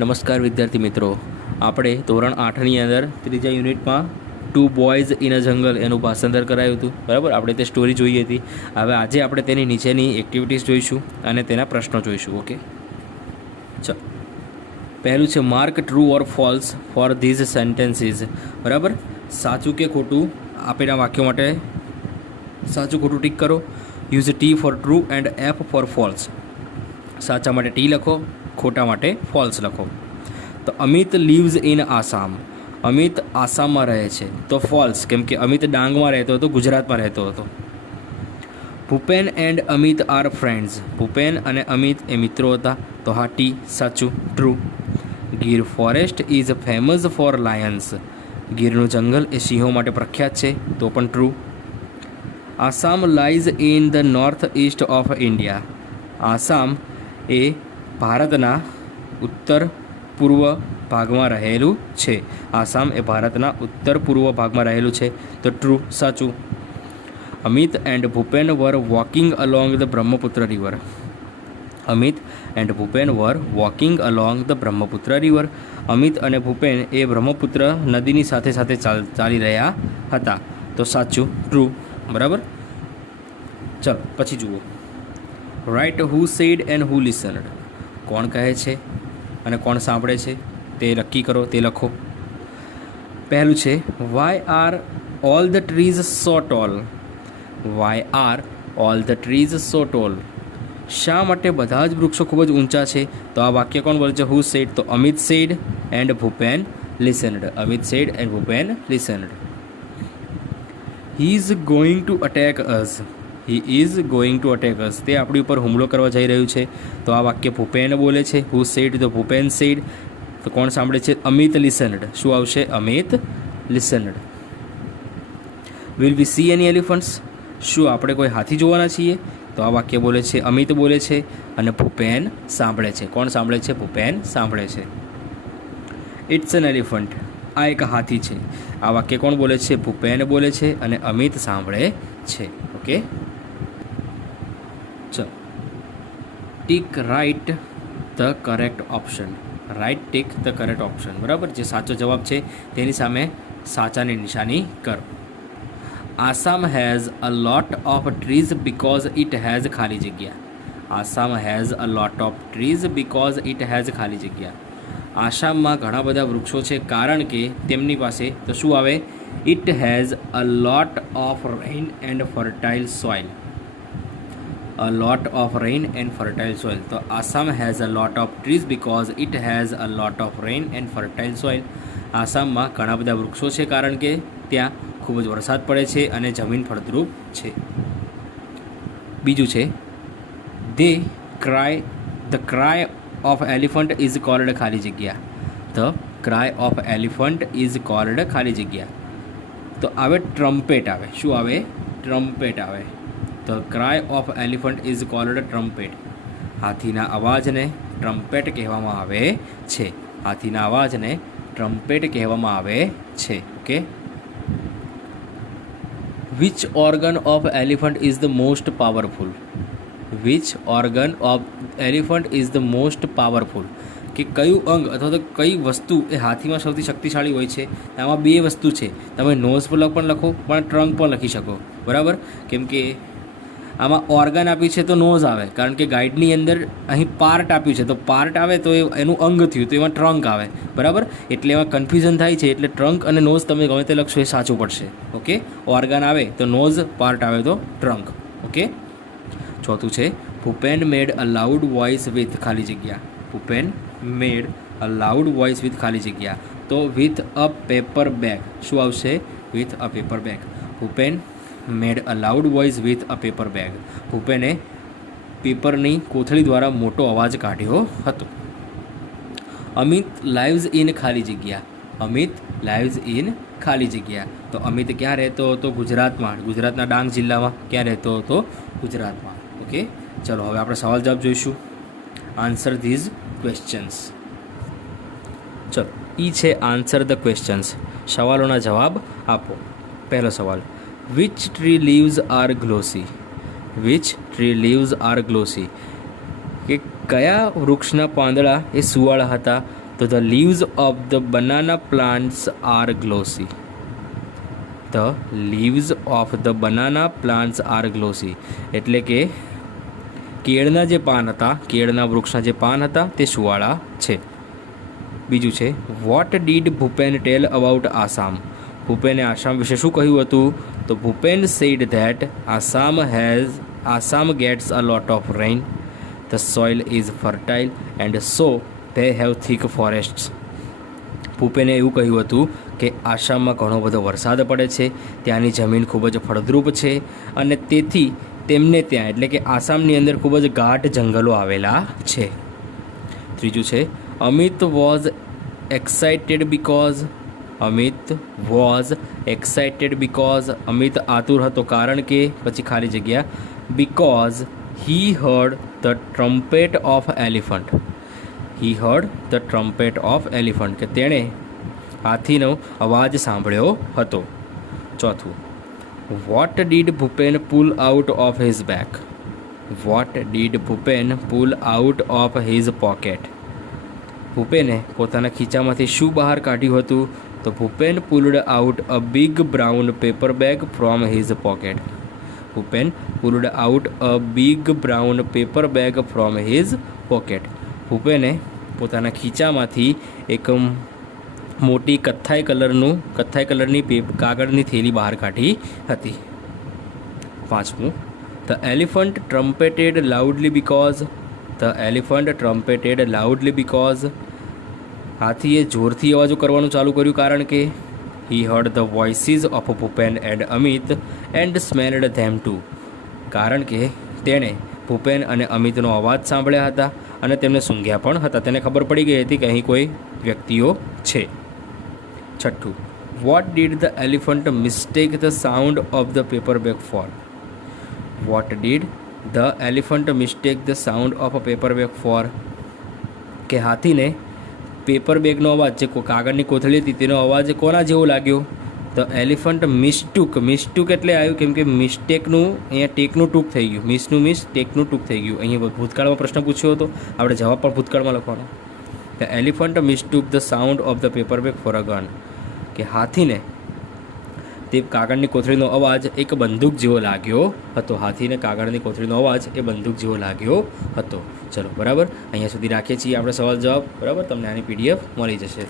નમસ્કાર વિદ્યાર્થી મિત્રો, આપણે ધોરણ 8ની અંદર ત્રીજા યુનિટમાં ટુ બોયઝ ઇન અ જંગલ એનું ભાષાંતર કરાયું હતું. બરાબર, આપણે તે સ્ટોરી જોઈ હતી. હવે આજે આપણે તેની નીચેની એક્ટિવિટીઝ જોઈશું અને તેના પ્રશ્નો જોઈશું. ઓકે, ચાલો. પહેલું છે mark true or false for these sentences. બરાબર, સાચું કે ખોટું આપેલા વાક્યો માટે સાચું ખોટું ટીક કરો. Use T for true and F for false. સાચા માટે ટી લખો, ખોટા માટે ફોલ્સ લખો. તો અમિત લીવ્સ ઇન આસામ. અમિત આસામમાં રહે છે તો ફોલ્સ, કેમ કે અમિત ડાંગમાં રહેતો હતો, ગુજરાતમાં રહેતો હતો. Bhupen and Amit are friends. Bhupen અને અમિત એ મિત્રો હતા તો હા ટી, સાચું, true. Gir forest is famous for lions. ગીરનું જંગલ એ સિંહો માટે પ્રખ્યાત છે તો પણ true. Assam lies in the north east of India. Assam એ ભારતના ઉત્તર પૂર્વ ભાગમાં રહેલું છે. આસામ એ ભારતના ઉત્તર પૂર્વ ભાગમાં રહેલું છે તો ટ્રુ, સાચું. Amit and Bhupen were walking along the Brahmaputra river. Amit and Bhupen were walking along the Brahmaputra river. Amit અને ભૂપેન એ બ્રહ્મપુત્ર નદીની સાથે સાથે ચાલી રહ્યા હતા તો સાચું, ટ્રુ. બરાબર, ચલો પછી જુઓ. રાઇટ હુ સેડ એન્ડ હુ લિસન્ડ. કોણ કહે છે અને કોણ સાંભળે છે તે નક્કી કરો, તે લખો. પહેલું છે why are all the trees so tall. Why are all the trees so tall. શા માટે બધા જ વૃક્ષો ખૂબ જ ઊંચા છે? તો આ વાક્ય કોણ બોલે છે? Who said. તો Amit said and Bhupen listened. Amit said and Bhupen listened. He is going to attack us. He is going to attack us. તે આપણી ઉપર હુમલો કરવા જઈ રહ્યું છે તો આ વાક્ય ભૂપેન બોલે છે. હુ સેડ તો ભૂપેન સેડ. તો કોણ સાંભળે છે? અમિત લિસન્ડ. શું આવશે? Amit લિસન્ડ. Will we C any elephants. શું આપણે કોઈ હાથી જોવાના છીએ? તો આ વાક્ય બોલે છે અમિત બોલે છે અને ભૂપેન સાંભળે છે. કોણ સાંભળે છે? ભૂપેન સાંભળે છે. It's an elephant. આ એક હાથી છે. આ વાક્ય કોણ બોલે છે? ભૂપેન બોલે છે અને અમિત સાંભળે છે. ઓકે, ચલો. Tick right the correct option. Right tick the correct option. બરાબર, જે સાચો જવાબ છે તેની સામે સાચાની નિશાની કરો. Assam has a lot of trees because it has ખાલી જગ્યા. Assam has a lot of trees because it has ખાલી જગ્યા. આસામમાં ઘણા બધા વૃક્ષો છે કારણ કે તેમની પાસે તો શું આવે? It has a lot of rain and fertile soil. A lot of rain and fertile soil. તો Assam has a lot of trees because it has a lot of rain and fertile soil. આસામમાં ઘણા બધા વૃક્ષો છે કારણ કે ત્યાં ખૂબ જ વરસાદ પડે છે અને જમીન ફળદ્રુપ છે. બીજું છે the cry of elephant is cold ખાલી જગ્યા. The cry of elephant is cold ખાલી જગ્યા. તો આવે ટ્રમ્પેટ આવે. શું આવે? ટ્રમ્પેટ આવે. The cry of elephant is called trumpet. હાથીના અવાજને ટ્રમ્પેટ કહેવામાં આવે છે. હાથીના અવાજને ટ્રમ્પેટ કહેવામાં આવે છે. Okay. Which organ of elephant is the most powerful. Which organ of elephant is the most powerful. કે કયું અંગ અથવા તો કઈ વસ્તુ એ હાથીમાં સૌથી શક્તિશાળી હોય છે? આમાં બે વસ્તુ છે. તમે નોઝ પણ લખો પણ ટ્રંક પણ લખી શકો. બરાબર, કેમ કે આમાં ઓર્ગન આપ્યું છે તો નોઝ આવે, કારણ કે ગાઈડની અંદર અહીં પાર્ટ આપ્યું છે તો પાર્ટ આવે તો એનું અંગ થયું તો એમાં ટ્રંક આવે. બરાબર, એટલે એમાં કન્ફ્યુઝન થાય છે. એટલે ટ્રંક અને નોઝ તમે ગમે તે લખશો એ સાચું પડશે. ઓકે, ઓર્ગન આવે તો નોઝ, પાર્ટ આવે તો ટ્રંક. ઓકે. ચોથું છે Bhupen made a loud voice with ખાલી જગ્યા. Bhupen made a loud voice with ખાલી જગ્યા. તો વિથ અ પેપર બેગ. શું આવશે? With a paper bag. Bhupen made a loud voice with a paper bag. ભૂપેને પેપરની કોથળી દ્વારા મોટો અવાજ કાઢ્યો હતો. અમિત લાઇવ્સ ઇન ખાલી જગ્યા. અમિત લાઇવ્સ ઇન ખાલી જગ્યા. તો અમિત ક્યાં રહેતો હતો? ગુજરાતમાં. ગુજરાતના ડાંગ જિલ્લામાં. ક્યાં રહેતો હતો? ગુજરાતમાં. ઓકે, ચલો હવે આપણે સવાલ જવાબ જોઈશું. Answer these questions. ચલો, ઈ છે આન્સર ધ ક્વેશ્ચન્સ. સવાલોના જવાબ આપો. પહેલો સવાલ, which tree leaves are glossy. Which tree leaves are glossy. કે કયા વૃક્ષના પાંદડા એ સુવાળા હતા? તો the leaves of the banana plants are glossy. The leaves of the banana plants are glossy એટલે કે કેળના જે પાન હતા, કેળના વૃક્ષના જે પાન હતા તે સુવાળા છે. બીજું છે what did Bhupen tell about Assam. ભૂપેને આસામ વિશે શું કહ્યું હતું? તો Bhupen said that Assam gets a lot of rain, the soil is fertile and so they have thick forests. ભૂપેને એવું કહ્યું હતું કે આસામમાં ઘણો બધો વરસાદ પડે છે, ત્યાંની જમીન ખૂબ જ ફળદ્રુપ છે અને તેથી તેમને ત્યાં એટલે કે આસામની અંદર ખૂબ જ ગાઢ જંગલો આવેલા છે. ત્રીજું છે Amit was excited because. Amit was excited because. Amit આતુર હતો કારણ કે પછી ખાલી જગ્યા because he heard the trumpet of elephant. He heard the trumpet of elephant કે તેણે હાથીનો અવાજ સાંભળ્યો હતો. ચોથું what did Bhupen pull out of his back. What did Bhupen pull out of his pocket. ભૂપેને પોતાના ખીચામાંથી શું બહાર કાઢ્યું હતું? તો Bhupen pulled out a big brown paper bag from his pocket. Bhupen pulled out a big brown paper bag from his pocket. ભૂપેને પોતાના ખીચામાંથી એક મોટી કથ્થાઈ કલરની કાગળની થેલી બહાર કાઢી હતી. પાંચમું the elephant trumpeted loudly because. The elephant trumpeted loudly because. હાથીએ જોરથી અવાજો કરવાનું ચાલુ કર્યું કારણ કે he heard the voices of Bhupen and Amit and smelled them too. કારણ કે તેણે ભૂપેન અને અમિતનો અવાજ સાંભળ્યા હતા અને તેમને સૂંઘ્યા પણ હતા. તેને ખબર પડી ગઈ હતી કે અહીં કોઈ વ્યક્તિઓ છે. છઠ્ઠું what did the elephant mistake the sound of the paper bag for. What did the elephant mistake the sound of a paper bag for કે હાથીને પેપર બેગનો અવાજ જે કાગળની કોથળી હતી તેનો અવાજ કોના જેવો લાગ્યો? ધ એલિફન્ટ મિસ્ટુક એટલે આવ્યું કેમ કે મિસ્ટેકનું અહીંયા ટેકનું ટૂંક થઈ ગયું. મિસનું મિસ, ટેકનું ટૂંક થઈ ગયું. અહીંયા ભૂતકાળમાં પ્રશ્ન પૂછ્યો હતો, આપણે જવાબ પણ ભૂતકાળમાં લખવાનો. The elephant mistook the sound of the paper bag for a gun કે હાથીને તે કાગળની કોથળીનો અવાજ એક બંદૂક જેવો લાગ્યો હતો. હાથીને કાગળની કોથળીનો અવાજ એ બંદૂક જેવો લાગ્યો હતો. ચલો બરાબર, અહીંયા સુધી રાખીએ છીએ આપણે સવાલ જવાબ. બરાબર, તમને આની PDF મળી જશે.